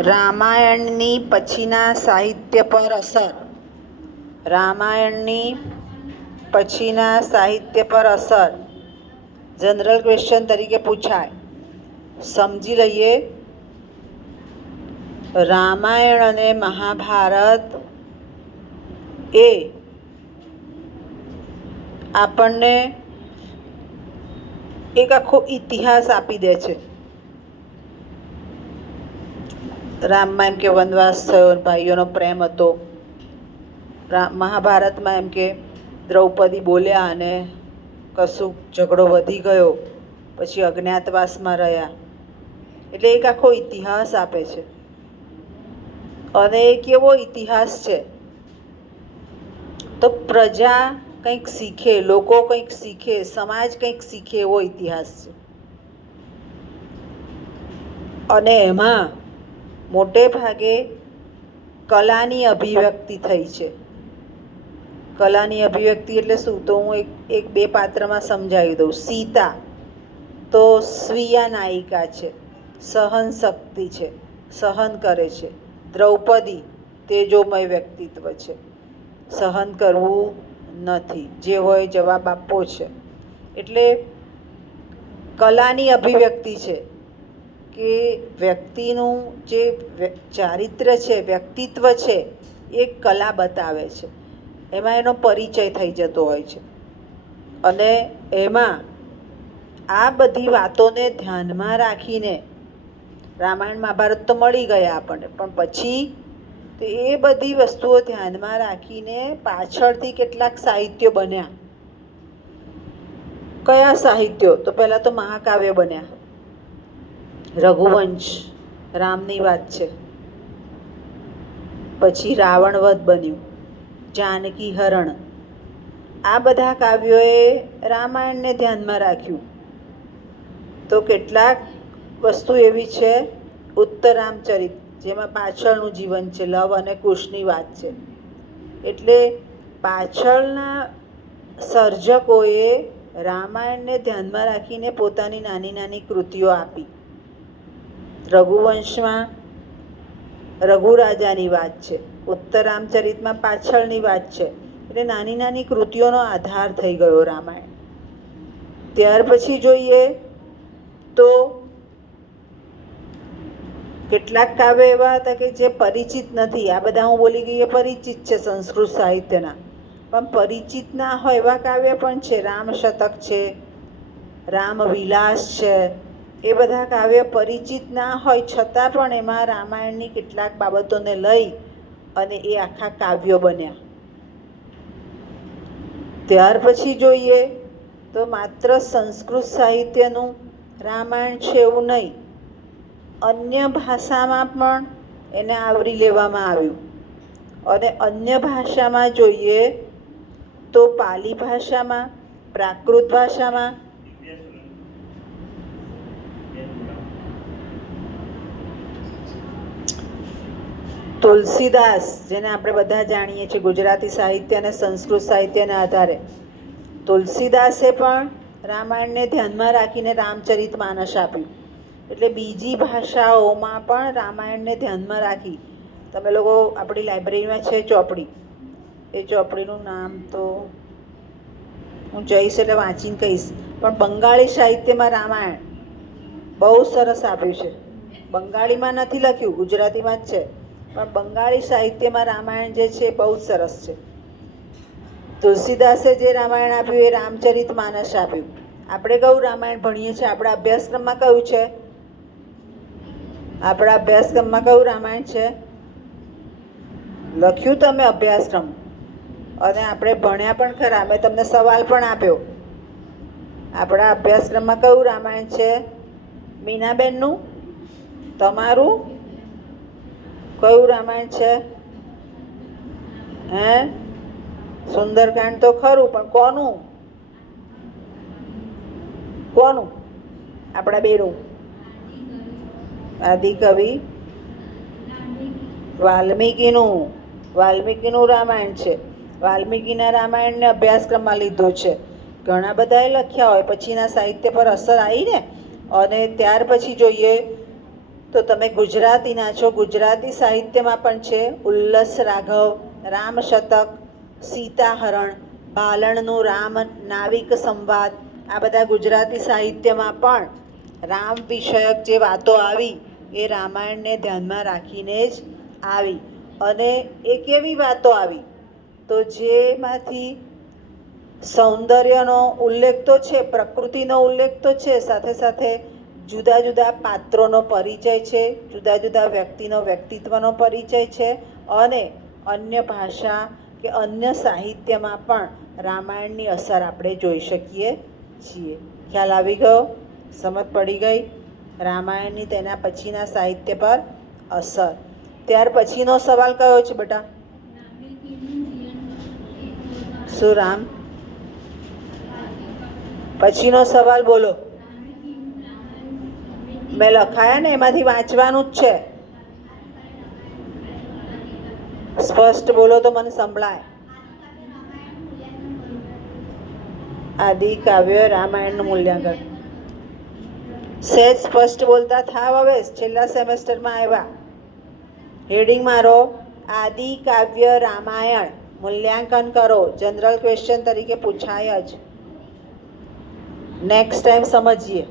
રામાયણની પછીના સાહિત્ય પર અસર. રામાયણની પછીના સાહિત્ય પર અસર જનરલ ક્વેશ્ચન તરીકે પૂછાય. સમજી લઈએ. રામાયણ અને મહાભારત એ આપણને એક આખો ઇતિહાસ આપી દે છે. રામમાં એમ કે વનવાસ થયો, ભાઈઓનો પ્રેમ હતો. મહાભારતમાં એમ કે દ્રૌપદી બોલ્યા અને કશુંક ઝઘડો વધી ગયો, પછી અજ્ઞાતવાસમાં રહ્યા. એટલે એક આખો ઇતિહાસ આપે છે. અને એ કેવો ઇતિહાસ છે તો પ્રજા કંઈક શીખે, લોકો કંઈક શીખે, સમાજ કંઈક શીખે એવો ઇતિહાસ છે. અને એમાં મોટે ભાગે કલાની અભિવ્યક્તિ થઈ છે. કલાની અભિવ્યક્તિ એટલે શું? તો હું એક બે પાત્રમાં સમજાવી દઉં. સીતા તો સ્વીય નાયિકા છે, સહન શક્તિ છે, સહન કરે છે. દ્રૌપદી તેજોમય વ્યક્તિત્વ છે, સહન કરવું નથી, જે હોય જવાબ આપવો છે. એટલે કલાની અભિવ્યક્તિ છે કે વ્યક્તિનું જે ચારિત્ર્ય છે, વ્યક્તિત્વ છે, એ કલા બતાવે છે. એમાં એનો પરિચય થઈ જતો હોય છે. અને એમાં આ બધી વાતોને ધ્યાનમાં રાખીને રામાયણ મહાભારત તો મળી ગયા આપણને, પણ પછી તો એ બધી વસ્તુઓ ધ્યાનમાં રાખીને પાછળથી કેટલાક સાહિત્યો બન્યા. કયા સાહિત્યો? તો પહેલાં તો મહાકાવ્ય બન્યા. રઘુવંશ રામની વાત છે. પછી રાવણવધ બન્યું, જાનકી હરણ. આ બધા કાવ્યોએ રામાયણને ધ્યાનમાં રાખ્યું. તો કેટલાક વસ્તુ એવી છે, ઉત્તરામચરિત, જેમાં પાછળનું જીવન છે, લવ અને કુશની વાત છે. એટલે પાછળના સર્જકોએ રામાયણને ધ્યાનમાં રાખીને પોતાની નાની નાની કૃતિઓ આપી. રઘુવંશમાં રઘુરાજાની વાત છે, ઉત્તરામચરિતમાં પાછળની વાત છે. એટલે નાની નાની કૃતિઓનો આધાર થઈ ગયો રામાયણ. ત્યાર પછી જોઈએ તો કેટલાક કાવ્ય એવા હતા કે જે પરિચિત નથી. આ બધા હું બોલી ગઈ એ પરિચિત છે સંસ્કૃત સાહિત્યના, પણ પરિચિત ના હોય એવા કાવ્ય પણ છે. રામશતક છે, રામવિલાસ છે. એ બધા કાવ્ય પરિચિત ના હોય છતાં પણ એમાં રામાયણની કેટલાક બાબતોને લઈ અને એ આખા કાવ્યો બન્યા. ત્યાર પછી જોઈએ તો માત્ર સંસ્કૃત સાહિત્યનું રામાયણ છે એવું નહીં, અન્ય ભાષામાં પણ એને આવરી લેવામાં આવ્યું. અને અન્ય ભાષામાં જોઈએ તો પાલી ભાષામાં, પ્રાકૃત ભાષામાં, તુલસીદાસ, જેને આપણે બધા જાણીએ છીએ ગુજરાતી સાહિત્ય અને સંસ્કૃત સાહિત્યના આધારે, તુલસીદાસે પણ રામાયણને ધ્યાનમાં રાખીને રામચરિત માનસ આપ્યું. એટલે બીજી ભાષાઓમાં પણ રામાયણને ધ્યાનમાં રાખી. તમે લોકો આપણી લાઇબ્રેરીમાં છે ચોપડી, એ ચોપડીનું નામ તો હું જઈશ એટલે વાંચીને કહીશ, પણ બંગાળી સાહિત્યમાં રામાયણ બહુ સરસ આપ્યું છે. બંગાળીમાં નથી લખ્યું, ગુજરાતીમાં જ છે, પણ બંગાળી સાહિત્યમાં રામાયણ જે છે બહુ જ સરસ છે. તુલસીદાસે જે રામાયણ આપ્યું એ રામચરિત માનસ આપ્યું. આપણે કયું રામાયણ ભણીએ છીએ? આપણા અભ્યાસક્રમમાં કયું છે? આપણા અભ્યાસક્રમમાં કયું રામાયણ છે? લખ્યું તમે અભ્યાસક્રમ, અને આપણે ભણ્યા પણ ખરા. મેં તમને સવાલ પણ આપ્યો. આપણા અભ્યાસક્રમમાં કયું રામાયણ છે? મીનાબેનનું? તમારું કયું રામાયણ છે? હે, સુંદરકાંડ તો ખરું, પણ કોનું? કોનું? આપણા બેનું આદિકવિ વાલ્મીકીનું. વાલ્મીકીનું રામાયણ છે. વાલ્મીકીના રામાયણને અભ્યાસક્રમમાં લીધો છે. ઘણા બધાએ લખ્યા હોય, પછીના સાહિત્ય પર અસર આવી ને. અને ત્યાર પછી જોઈએ તો તમે ગુજરાતીના છો, ગુજરાતી સાહિત્યમાં પણ છે ઉલ્લસ રાઘવ, રામ શતક, સીતાહરણ, ભાલણનું રામ, નાવિક સંવાદ, આ બધા ગુજરાતી સાહિત્યમાં પણ રામ વિષયક જે વાતો આવી એ રામાયણને ધ્યાનમાં રાખીને જ આવી. અને એ કેવી વાતો આવી તો જેમાંથી સૌંદર્યનો ઉલ્લેખ તો છે, પ્રકૃતિનો ઉલ્લેખ તો છે, સાથે સાથે જુદા જુદા પાત્રોનો પરિચય છે, જુદા જુદા વ્યક્તિનો વ્યક્તિત્વનો પરિચય છે અને અન્ય ભાષા કે અન્ય સાહિત્યમાં પણ રામાયણની અસર આપણે જોઈ શકીએ છીએ. ખ્યાલ આવી ગયો? સમજ પડી ગઈ? રામાયણની તેના પછીના સાહિત્ય પર અસર. ત્યાર પછીનો સવાલ કયો છે બેટા? શું રામ? પછીનો સવાલ બોલો. મેં લખાયા ને એમાંથી વાંચવાનું જ છે. સ્પષ્ટ બોલો તો મને સંભળાય. આદિ કાવ્ય રામાયણનું મૂલ્યાંકન. સહેજ સ્પષ્ટ બોલતા થાવ. હવે છેલ્લા સેમેસ્ટરમાં આવ્યા. હેડિંગ મારો આદિ કાવ્ય રામાયણ મૂલ્યાંકન કરો. જનરલ ક્વેશ્ચન તરીકે પૂછાય જ. નેક્સ્ટ ટાઈમ સમજીએ.